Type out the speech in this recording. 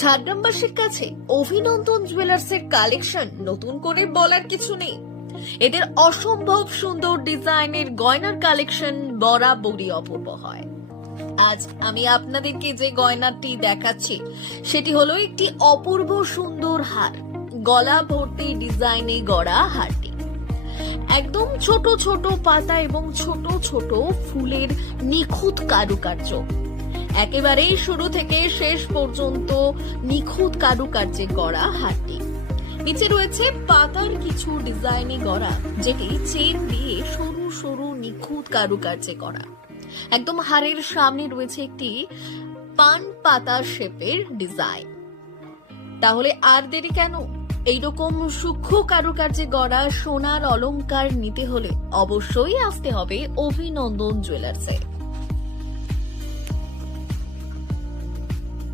ঝাড়গ্রামবাসীর কাছে অভিনন্দন জুয়েলার্সের কালেকশন নতুন করে বলার কিছু নেই। এদের অসম্ভব সুন্দর ডিজাইনের গয়নার কালেকশন বরাবরই অপূর্ব হয়। আজ আমি আপনাদেরকে যে গয়নাটি দেখাচ্ছি সেটি হলো একটি অপূর্ব সুন্দর হার। গলা ভর্তি ডিজাইনে গড়া হারটি একদম ছোট ছোট পাতা এবং ছোট ছোট ফুলের নিখুঁত কারুকার্য, একেবারে শুরু থেকে শেষ পর্যন্ত নিখুঁত কারুকার্যে গড়া হারটি। নিচে রয়েছে পাতার কিছু ডিজাইনে গড়া, যেটি চেন দিয়ে সরু সরু নিখুঁত কারুকার্যে গড়া। একদম হারের সামনে রয়েছে একটি পান পাতা শেপের ডিজাইন। তাহলে আর দেরি কেন? এইরকম সূক্ষ্ম কারুকার্যে গড়া সোনার অলংকার নিতে হলে অবশ্যই আসতে হবে অভিনন্দন জুয়েলার্সে।